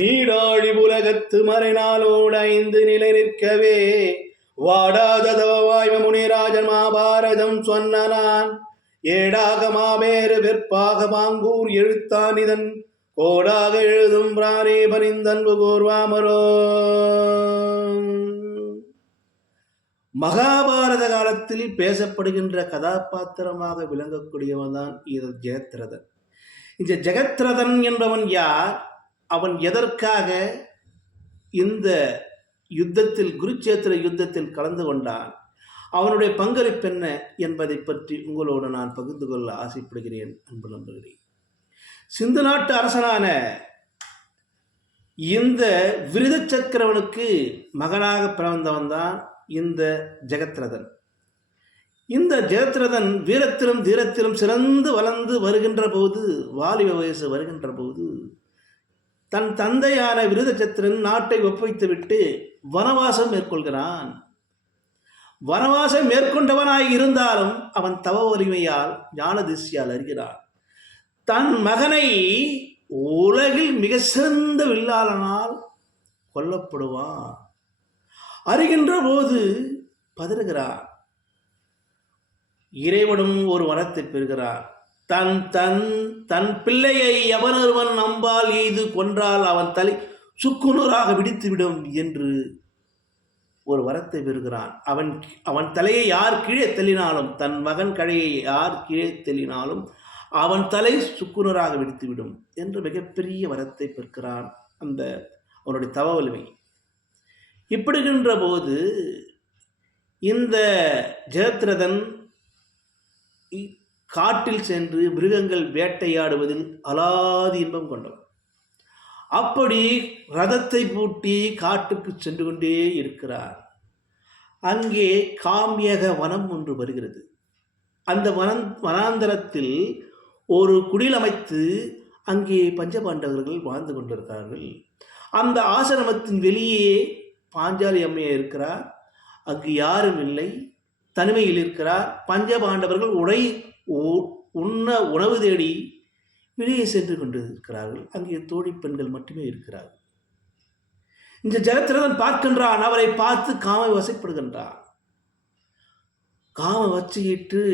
நீடாழி உலகத்து மறைநாளோடு 5 நிலை நிற்கவே வாடாத தவவாய்ம முனிராஜன் மாபாரதம் சொன்ன நான் ஏடாக மாமேறு வெற்பாக மாங்கூர் எழுத்தான் இதன் கோடாக எழுதும் பிரானே பரிந்தன்பு கோர்வாமரோ. மகாபாரத காலத்தில் பேசப்படுகின்ற கதாபாத்திரமாக விளங்கக்கூடியவன் தான் ஜெயத்ரதன். இந்த ஜெகத்ரதன் என்பவன் யார்? அவன் எதற்காக இந்த யுத்தத்தில், குருச்சேத்திர யுத்தத்தில் கலந்து கொண்டான்? அவனுடைய பங்களிப்பு என்ன என்பதை பற்றி உங்களோடு நான் பகிர்ந்து கொள்ள ஆசைப்படுகிறேன். அன்பு நண்பர்களே, சிந்து நாட்டு அரசனான இந்த விருத சக்கரவனுக்கு மகனாக பிறந்தவன் தான் இந்த ஜெகத்ரதன். இந்த ஜெயத்ரதன் வீரத்திலும் தீரத்திலும் சிறந்து வளர்ந்து வருகின்ற போது, வாலிப வயசு வருகின்ற போது, தன் தந்தையான விருதச்சத்திரன் நாட்டை ஒப்படைத்துவிட்டு வனவாசம் மேற்கொள்கிறான். வனவாசம் மேற்கொண்டவனாய் இருந்தாலும் அவன் தவ வலிமையால் ஞான திசையால் அறிகிறான். தன் மகனை உலகில் மிக சிறந்த வில்லாளனால் கொல்லப்படுவான். அறிகின்ற போது பதறுகிறான். இறைவனும் ஒரு வரத்தை பெறுகிறான். தன் தன் தன் பிள்ளையை எவனொருவன் நம்பால் எய்து கொன்றால் அவன் தலை சுக்குநூறாக விடுத்துவிடும் என்று ஒரு வரத்தை பெறுகிறான். அவன் தலையை யார் கீழே தள்ளினாலும், தன் மகன் கழையை யார் கீழே தள்ளினாலும் அவன் தலை சுக்குநூறாக விடுத்துவிடும் என்று மிகப்பெரிய வரத்தை பெறுகிறான் அந்த அவனுடைய தவ வலிமை. இப்படிகின்ற போது இந்த ஜெயத்ரதன் காட்டில் சென்று மிருகங்கள் வேட்டையாடுவதில் அலாதி இன்பம் கொண்டவன். அப்படி ரதத்தை பூட்டி காட்டுக்கு சென்று கொண்டே இருக்கிறார். அங்கே காமியக வனம் ஒன்று வருகிறது. அந்த வனாந்தரத்தில் ஒரு குடில் அமைத்து அங்கே பஞ்சபாண்டவர்கள் வாழ்ந்து கொண்டிருக்கிறார்கள். அந்த ஆசிரமத்தின் வெளியே பாஞ்சாலி அம்மையா இருக்கிறார். அங்கு யாரும் இல்லை, தனிமையில் இருக்கிறார். பஞ்சபாண்டவர்கள் உணவு தேடி வெளியே சென்று கொண்டிருக்கிறார்கள். அங்கே தோழி பெண்கள் மட்டுமே இருக்கிறார்கள். இந்த ஜெயத்ரதன் பார்க்கின்றான். அவரை பார்த்து காம வசைப்படுகின்றான். காம வச்சிட்டு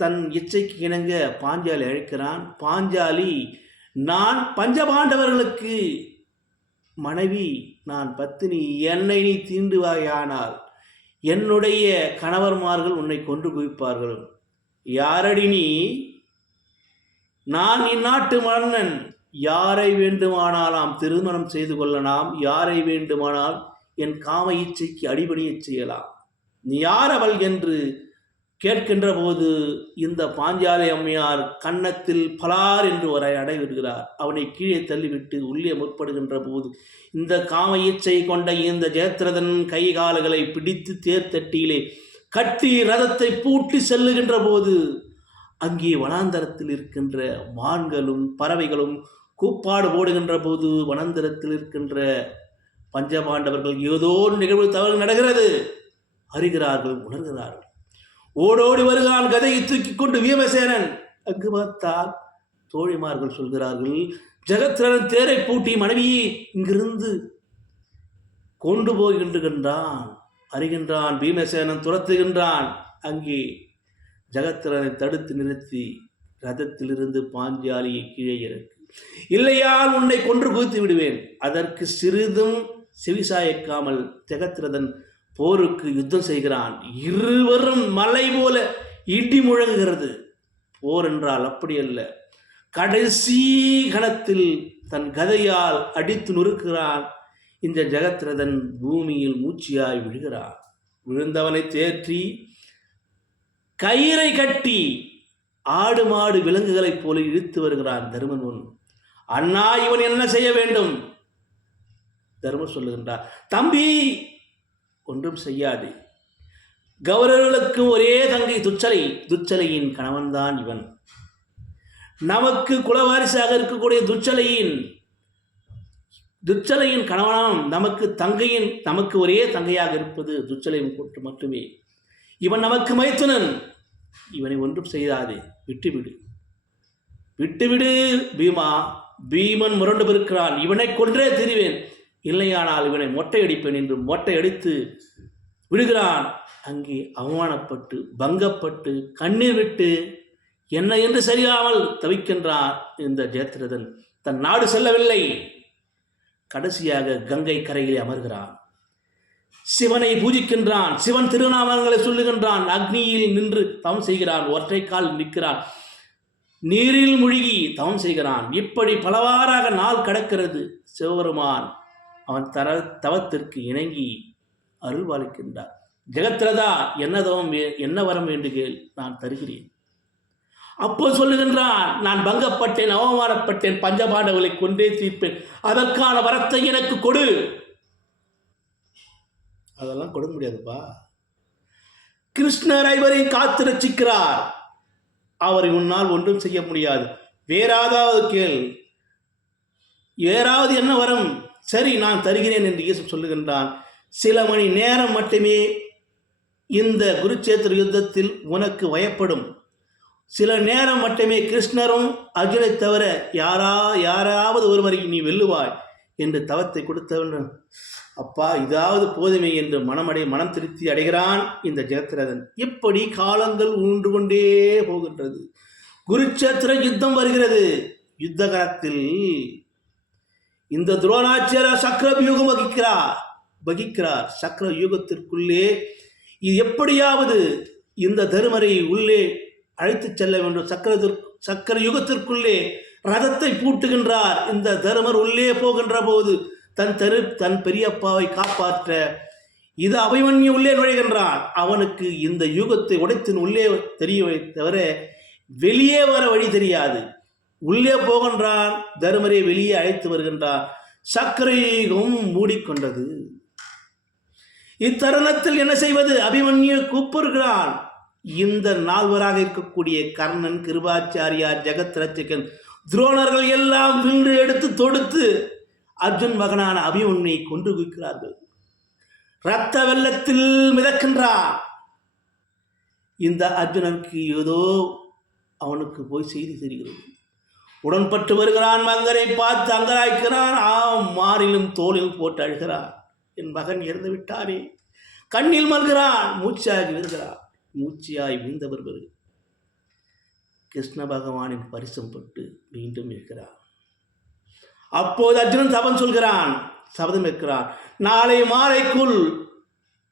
தன் இச்சைக்கு இணங்க பாஞ்சாலி அழைக்கிறான். பாஞ்சாலி, நான் பஞ்சபாண்டவர்களுக்கு மனைவி, நான் பத்தினி, என்னை நீ தீண்டுவாயானால் என்னுடைய கணவர்மார்கள் உன்னை கொன்று குவிப்பார்கள். யாரடி நீ? நான் இந்நாட்டு மன்னன். யாரை வேண்டுமானாலாம் திருமணம் செய்து கொள்ளலாம், யாரை வேண்டுமானால் என் காம இச்சைக்கு அடிபணியச் செய்யலாம். நீ யார் அவள் என்று கேட்கின்ற போது இந்த பாஞ்சாலி அம்மையார் கன்னத்தில் பலார் என்று ஒரு அடை விடுகிறார். அவனை கீழே தள்ளிவிட்டு உள்ளே முற்படுகின்ற போது இந்த காம இச்சை கொண்ட இந்த ஜெயத்ரதன் கை கால்களை பிடித்து தேர்தட்டியிலே கட்டி ரதத்தை பூட்டி செல்லுகின்ற போது அங்கே வனாந்தரத்தில் இருக்கின்ற மான்களும் பறவைகளும் கூப்பாடு போடுகின்ற போது வனாந்தரத்தில் இருக்கின்ற பஞ்சபாண்டவர்கள் ஏதோ நிகழ்வு தவறு நடக்கிறது அறிகிறார்கள், உணர்கிறார்கள். ஓடோடி வருகிறான் கதையை தூக்கி கொண்டு பீமசேனன். அங்கு பார்த்தால் தோழிமார்கள் சொல்கிறார்கள், ஜெகத்ரதன் தேரை பூட்டி மனைவியை இங்கிருந்து கொண்டு போகின்றான். அறிகின்றான். பீமசேனன் துரத்துகின்றான். அங்கே ஜெகத்ரதனை தடுத்து நிறுத்தி ரதத்திலிருந்து பாஞ்சாலியை கீழே இறக்கு, இல்லையால் உன்னை கொன்று குவித்து விடுவேன். அதற்கு சிறிதும் செவிசாய்க்காமல் ஜெகத்ரதன் போருக்கு யுத்தம் செய்கிறான். இருவரும் மலை போல இடி முழங்குகிறது. போர் என்றால் அப்படி அல்ல. கடைசி கணத்தில் தன் கதையால் அடித்து நொறுக்கிறான். இந்த ஜெகத்ரதன் பூமியில் மூச்சியாய் விழுகிறான். விழுந்தவனை தேற்றி கயிறை கட்டி ஆடு மாடு விலங்குகளைப் போல இழுத்து வருகிறான் தருமன் முன். அண்ணா, இவன் என்ன செய்ய வேண்டும்? தருமன் சொல்லுகின்றார், தம்பி, ஒன்றும் செய்யாது. கௌரவர்களுக்கு ஒரே தங்கை துச்சலை. துச்சலையின் கணவன்தான் இவன். நமக்கு குலவாரிசாக இருக்கக்கூடிய துச்சலையின் கணவனாம் நமக்கு ஒரே தங்கையாக இருப்பது துச்சலையின் கூட்டு மட்டுமே. இவன் நமக்கு மைத்துனன். இவனை ஒன்றும் செய்யாதே, விட்டுவிடு பீமா பீமன் முரண்டு பெருக்கிறான். இவனை கொன்றே திரிவேன், இல்லையானால் இவனை மொட்டையடிப்பேன் என்று மொட்டையடித்து விடுகிறான். அங்கே அவமானப்பட்டு பங்கப்பட்டு கண்ணீர் விட்டு என்ன என்று சரியாமல் தவிக்கின்றான். இந்த ஜெயத்ரதன் தன் நாடு செல்லவில்லை. கடைசியாக கங்கை கரையிலே அமர்கிறான். சிவனை பூஜிக்கின்றான். சிவன் திருநாமங்களை சொல்லுகின்றான். அக்னியில் நின்று தவம் செய்கிறான். ஒற்றை கால் நிற்கிறான். நீரில் மூழ்கி தவம் செய்கிறான். இப்படி பலவாறாக நாள் கடக்கிறது. சிவபெருமான் அவன் தவத்திற்கு இணங்கி அருள்வாளிக்கின்றார். ஜெகத்ரதா, என்ன தவம், என்ன வரம் வேண்டுகேள், நான் தருகிறேன். அப்போ சொல்லுகின்றான், நான் பங்கப்பட்டேன், அவமானப்பட்டேன், பஞ்சபாண்டவர்களை கொண்டே தீர்ப்பேன், அதற்கான வரத்தை எனக்கு கொடு. அதெல்லாம் கொடுக்க முடியாதுப்பா. கிருஷ்ணர் ஐவரையும் காத்து ரட்சிக்கிறார். அவரை உன்னால் ஒன்றும் செய்ய முடியாது. வேறாவது கேள், வேறாவது என்ன வரும்? சரி, நான் தருகிறேன் என்று இயேசு சொல்லுகின்றான். சில மணி நேரம் மட்டுமே இந்த குருச்சேத்திர யுத்தத்தில் உனக்கு வயப்படும். சில நேரம் மட்டுமே கிருஷ்ணரும் அர்ஜுனை தவிர யாராவது ஒருவரை நீ வெல்லுவாய் என்று தவத்தை கொடுத்தவன். அப்பா, இதாவது போதுமே என்று மனம் திருப்தி அடைகிறான் இந்த ஜெயத்ரதன். இப்படி காலங்கள் ஊன்று கொண்டே போகின்றது. குருச்சேத்திர யுத்தம் வருகிறது. யுத்த காலத்தில் இந்த துரோணாச்சாரியர் சக்கர வியூகம் வகிக்கிறார். சக்கர யுகத்திற்குள்ளே இது எப்படியாவது இந்த தருமரை உள்ளே அழைத்து செல்ல வேண்டும். சக்கர யுகத்திற்குள்ளே ரதத்தை பூட்டுகின்றார். இந்த தருமர் உள்ளே போகின்ற போது தன் பெரியப்பாவை காப்பாற்ற இது அபிமன்யு உள்ளே நுழைகின்றான். அவனுக்கு இந்த யுகத்தை உடைத்தின் உள்ளே தெரியவை தவிர வெளியே வர வழி தெரியாது. உள்ளே போகின்றான். தருமரை வெளியே அழைத்து வருகின்றான். சக்கரயுகம் மூடிக்கொண்டது. இத்தருணத்தில் என்ன செய்வது? அபிமன்யு கூப்பிடுகிறான். இந்த நால்வராக இருக்கக்கூடிய கர்ணன், கிருபாச்சாரியார், ஜெகத் ரட்சகன், துரோணர்கள் எல்லாம் வின்று எடுத்து தொடுத்து அர்ஜுன் மகனான அபிமன்யை கொன்று குவிக்கிறார்கள். இரத்த வெள்ளத்தில் மிதக்கின்றான். இந்த அர்ஜுனனுக்கு ஏதோ அவனுக்கு போய் செய்தி தெரிகிறது. உடன்பட்டு வருகிறான். மகனை பார்த்து அங்கராய்க்கிறான். மாறிலும் தோளில் போட்டு அழுகிறான். என் மகன் இறந்து விட்டானே. கண்ணில் மல்கிறான். மூச்சாகி விழுகிறான். மூச்சியாய் வீழ்ந்தவர் கிருஷ்ண பகவானின் பரிசம் பட்டு மீண்டும் இருக்கிறான். அப்போது அர்ஜுனன் சபதம் இருக்கிறான். நாளை மாலைக்குள்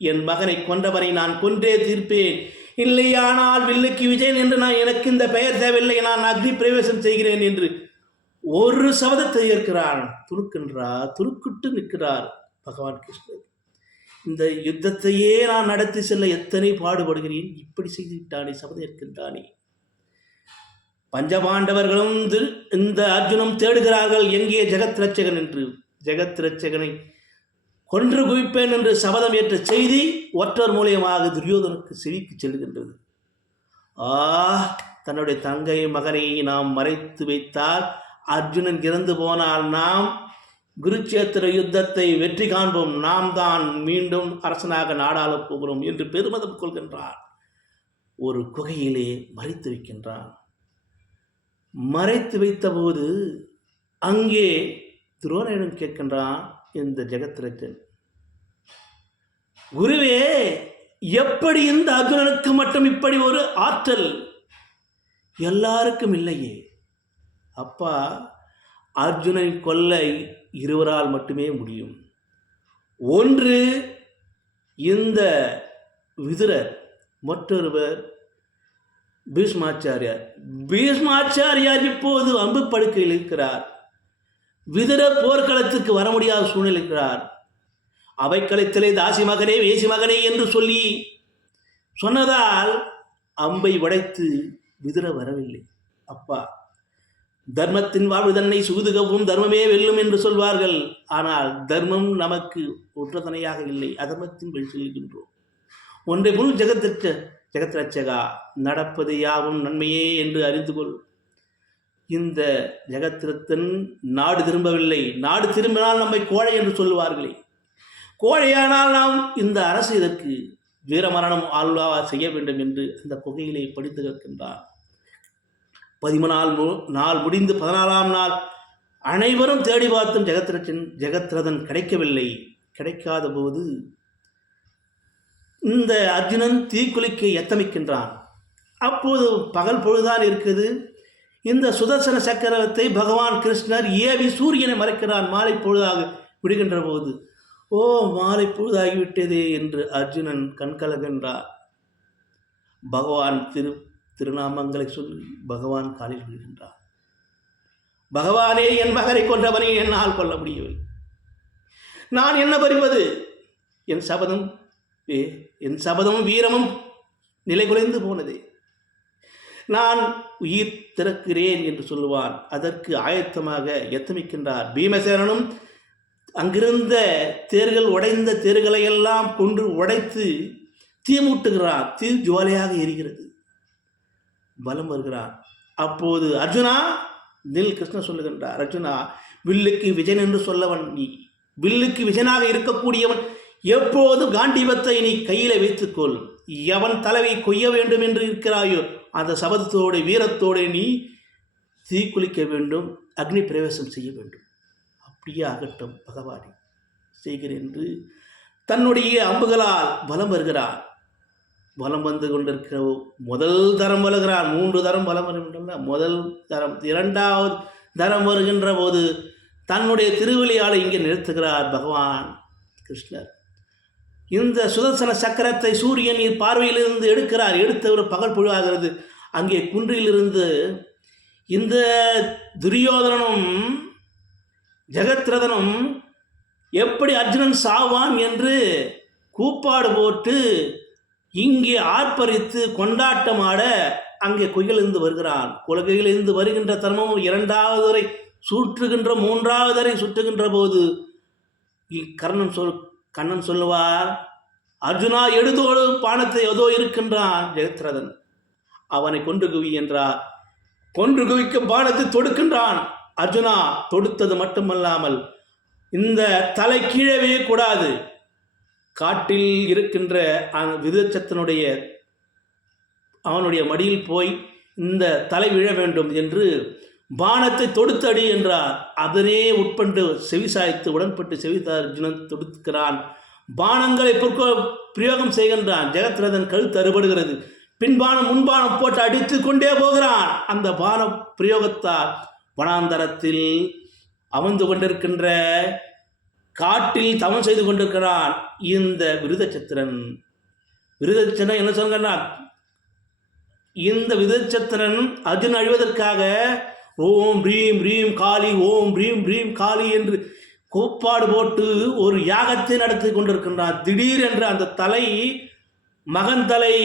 என் மகனை கொண்டவரை நான் கொன்றே தீர்ப்பேன். இல்லையானால் வில்லுக்கு விஜயன் என்று எனக்கு இந்த பெயர் தேவையில்லை, நான் அக்னி பிரவேசம் செய்கிறேன் என்று ஒரு சபதத்தை ஏற்கிறான். துணுக்கிட்டு நிற்கிறார் பகவான் கிருஷ்ணர். இந்த யுத்தத்தையே நான் நடத்தி செல்ல எத்தனை பாடுபடுகிறேன், இப்படி செய்து விட்டானே, சபதம் ஏற்கின்றானே. பஞ்சபாண்டவர்களும் இந்த அர்ஜுனும் தேடுகிறார்கள் எங்கே ஜெகத் ரட்சகன் என்று. ஜெகத் ரட்சகனை கொன்று குவிப்பேன் என்று சபதம் ஏற்ற செய்தி ஒற்றர் மூலியமாக துரியோதனுக்கு செவிக்கு செல்கின்றது. தன்னுடைய தங்கை மகனை நாம் மறைத்து வைத்தால், அர்ஜுனன் இறந்து போனால் நாம் குருச்சேத்திர யுத்தத்தை வெற்றி காண்போம், நாம் தான் மீண்டும் அரசனாக நாடாளப் போகிறோம் என்று பெருமிதம் கொள்கின்றான். ஒரு குகையிலே மறைத்து வைக்கின்றான். மறைத்து வைத்தபோது அங்கே துரோணனிடம் கேட்கின்றான் இந்த ஜெகத்ரட்சன், குருவே, எப்படி இந்த அர்ஜுனனுக்கு மட்டும் இப்படி ஒரு ஆற்றல் எல்லாருக்கும் இல்லையே? அப்பா, அர்ஜுனை கொல்லை இருவரால் மட்டுமே முடியும். ஒன்று இந்த விதுரர், மற்றொருவர் பீஷ்மாச்சாரியார். பீஷ்மாச்சாரியார் இப்போது அம்பு படுக்கையில் இருக்கிறார். விதுரர் போர்க்களத்துக்கு வர முடியாத சூழ்நிலை இருக்கிறார். அவைக்களத்திலே தாசி மகனே, வேசி மகனே என்று சொன்னதால் அம்பை உடைத்து விதுர வரவில்லை. அப்பா, தர்மத்தின் வாழ்வு தன்னை சூதுகவும் தர்மமே வெல்லும் என்று சொல்வார்கள். ஆனால் தர்மம் நமக்கு ஒற்றதனையாக இல்லை, அதர்மத்தின் வழி செல்கின்றோம். ஒன்றை முழு ஜெகத் ரட்சகா, நடப்பது யாவும் நன்மையே என்று அறிந்து கொள். இந்த ஜெகத்ரத்தன் நாடு திரும்பவில்லை. நாடு திரும்பினால் நம்மை கோழை என்று சொல்லுவார்களே, கோழையானால் நாம் இந்த அரசு இதற்கு வீரமரணம் ஆழ்வா செய்ய வேண்டும் என்று அந்த குகையிலே படித்து கேட்கின்றார். 14 நாள் முடிந்து 14ஆம் நாள் அனைவரும் தேடி பார்த்தும் ஜெகத்ரதன் கிடைக்கவில்லை. கிடைக்காத போது இந்த அர்ஜுனன் தீக்குளிக்க எத்தமிக்கின்றான். அப்போது பகல் பொழுதுதான் இருக்குது. இந்த சுதர்சன சக்கரத்தை பகவான் கிருஷ்ணர் ஏவி சூரியனை மறைக்கிறான். மாலை பொழுதாக விடுகின்ற போது, ஓ மாலை பொழுதாகிவிட்டதே என்று அர்ஜுனன் கண்கலகின்றார். பகவான் திருநாமங்களை சொல்லி பகவான் காலில் விழுகின்றார். பகவானே, என் மகனை கொன்றவனை என்னால் கொல்ல முடியவில்லை. நான் என்ன பறிவது? என் சபதமும் வீரமும் நிலை குலைந்து போனதே. நான் உயிர் திறக்கிறேன் என்று சொல்லுவான். அதற்கு ஆயத்தமாக எத்தமிக்கின்றார். பீமசேனனும் அங்கிருந்த தேர்கள், உடைந்த தேர்களை எல்லாம் கொன்று உடைத்து தீமூட்டுகிறார். தீ ஜுவாலையாக எரிகிறது. பலம் வருகிறார். அப்போது அர்ஜுனா நில், கிருஷ்ணன் சொல்லுகின்றார். அர்ஜுனா, வில்லுக்கு விஜயன் என்று சொல்லவன் நீ. வில்லுக்கு விஜயனாக இருக்கக்கூடியவன் எப்போதும் காண்டீபத்தை நீ கையில வைத்துக்கொள். எவன் தலைவை கொய்ய வேண்டும் என்று இருக்கிறாயோ அந்த சபதத்தோடு வீரத்தோடு நீ தீக்குளிக்க வேண்டும், அக்னி பிரவேசம் செய்ய வேண்டும். அப்படியே ஆகட்டும் பகவானே, செய்கிறேன் என்று தன்னுடைய அம்புகளால் பலம் வருகிறார். பலம் வந்து கொண்டிருக்கிற முதல் தரம் வருகிறார். 3 தரம் பலம் வருகின்றன. முதல் தரம், 2வது தரம் வருகின்ற போது தன்னுடைய திருவிளையாளை இங்கே நிறுத்துகிறார் பகவான் கிருஷ்ணர். இந்த சுதர்சன சக்கரத்தை சூரியன் பார்வையிலிருந்து எடுக்கிறார். எடுத்த ஒரு பகல் பொழுவாகிறது. அங்கே குன்றிலிருந்து இந்த துரியோதனனும் ஜெகத்ரதனும் எப்படி அர்ஜுனன் சாவான் என்று கூப்பாடு போட்டு இங்கே ஆர்ப்பரித்து கொண்டாட்டமாட அங்கே குகையிலிருந்து வருகிறான். குலகையிலிருந்து வருகின்ற தர்மமும் 2வது வரை சுற்றுகின்ற 3வது வரை சுற்றுகின்ற போது கண்ணன் சொல்லுவார், அர்ஜுனா எடுத்தோடு பானத்தை ஏதோ இருக்கின்றான் ஜெயத்ரதன், அவனை கொன்று குவி என்றார். கொன்று குவிக்கும் பானத்தை தொடுக்கின்றான். அர்ஜுனா தொடுத்தது மட்டுமல்லாமல் இந்த தலை கீழவே கூடாது, காட்டில் இருக்கின்ற விருதச்சத்தனுடைய அவனுடைய மடியில் போய் இந்த தலை விழ வேண்டும் என்று பானத்தை தொடுத்து அடி என்றார். அதனே உட்பட்டு செவிசாய்த்து உடன்பட்டு செவித்தார். அர்ஜுனன் தொடுக்கிறான். பானங்களை பிரயோகம் செய்கின்றான். ஜெகத்ரதன் கழுத்து அறுபடுகிறது. பின்பானம் முன்பானம் போட்டு அடித்து கொண்டே போகிறான். அந்த பான பிரயோகத்தால் வனாந்தரத்தில் அமர்ந்து கொண்டிருக்கின்ற காட்டில் தவம் செய்து கொண்டிருக்கிறான் இந்த விருதச்சத்திரன். விருதச்சத்திரன் என்ன சொல்கிறான்? இந்த விருதச்சத்திரன் அர்ஜுன் அழிவதற்காக ஓம் ரீம் ரீம் காளி, ஓம் ரீம் ரீம் காளி என்று கூப்பாடு போட்டு ஒரு யாகத்தை நடத்தி கொண்டிருக்கின்றான். திடீரென்று அந்த தலை, மகன் தலை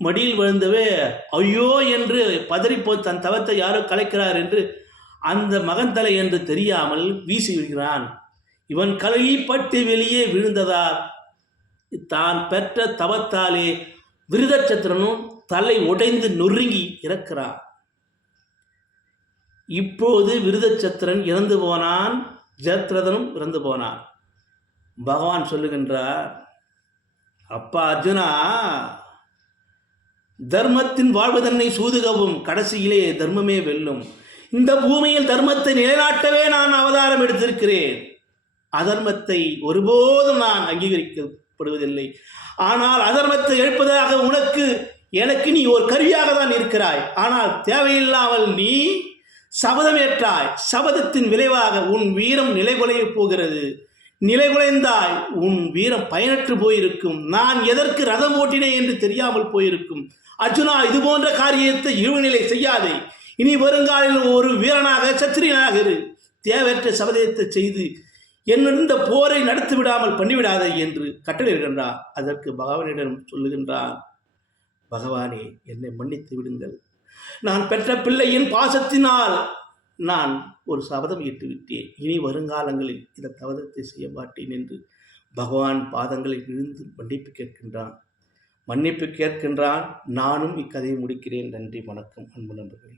மடியில் விழுந்தவே ஐயோ என்று பதறிப்போய் தன் தவத்தை யாரோ கலைக்கிறார் என்று அந்த மகன் தலை என்று தெரியாமல் வீசி விடுகிறான். இவன் கலைப்பட்டு வெளியே விழுந்ததால் தான் பெற்ற தவத்தாலே விருதச்சத்திரனும் தலை உடைந்து நொறுங்கி இறக்கிறான். இப்போது விருதச்சத்திரன் இறந்து போனான், ஜெயத்ரதனும் இறந்து போனான். பகவான் சொல்லுகின்றார், அப்பா அர்ஜுனா, தர்மத்தின் வாழ்வதன்னை சூதுகவும் கடைசியிலே தர்மமே வெல்லும். இந்த பூமியில் தர்மத்தை நிலைநாட்டவே நான் அவதாரம் எடுத்திருக்கிறேன். அதர்மத்தை ஒருபோதும் நான் அங்கீகரிக்கப்படுவதில்லை. ஆனால் அதர்மத்தை எழுப்பதாக எனக்கு நீ ஒரு கருவியாக தான் இருக்கிறாய். ஆனால் தேவையில்லாமல் நீ சபதமேற்றாய். சபதத்தின் விளைவாக உன் வீரம் நிலைகுலைய போகிறது. நிலைகுலைந்தாய், உன் வீரம் பயனற்று போயிருக்கும். நான் எதற்கு ரதம் ஓட்டினேன் என்று தெரியாமல் போயிருக்கும். அர்ஜுனா, இது போன்ற காரியத்தை இழிவுநிலை செய்யாதே. இனி வருங்காலில் ஒரு வீரனாக சத்திரியனாக இரு. தேவையற்ற சபதத்தை செய்து என்னிருந்த போரை நடத்தி விடாமல் பண்ணிவிடாதே என்று கட்டளையிடுகின்றார். அதற்கு பகவானிடம் சொல்லுகின்றான், பகவானே, என்னை மன்னித்து விடுங்கள். நான் பெற்ற பிள்ளையின் பாசத்தினால் நான் ஒரு சபதம் இட்டுவிட்டேன். இனி வருங்காலங்களில் இந்த சபதத்தை செய்ய மாட்டேன் என்று பகவான் பாதங்களில் விழுந்து மன்னிப்பு கேட்கின்றான். நானும் இக்கதையை முடிக்கிறேன். நன்றி, வணக்கம் அன்பு நண்பர்களே.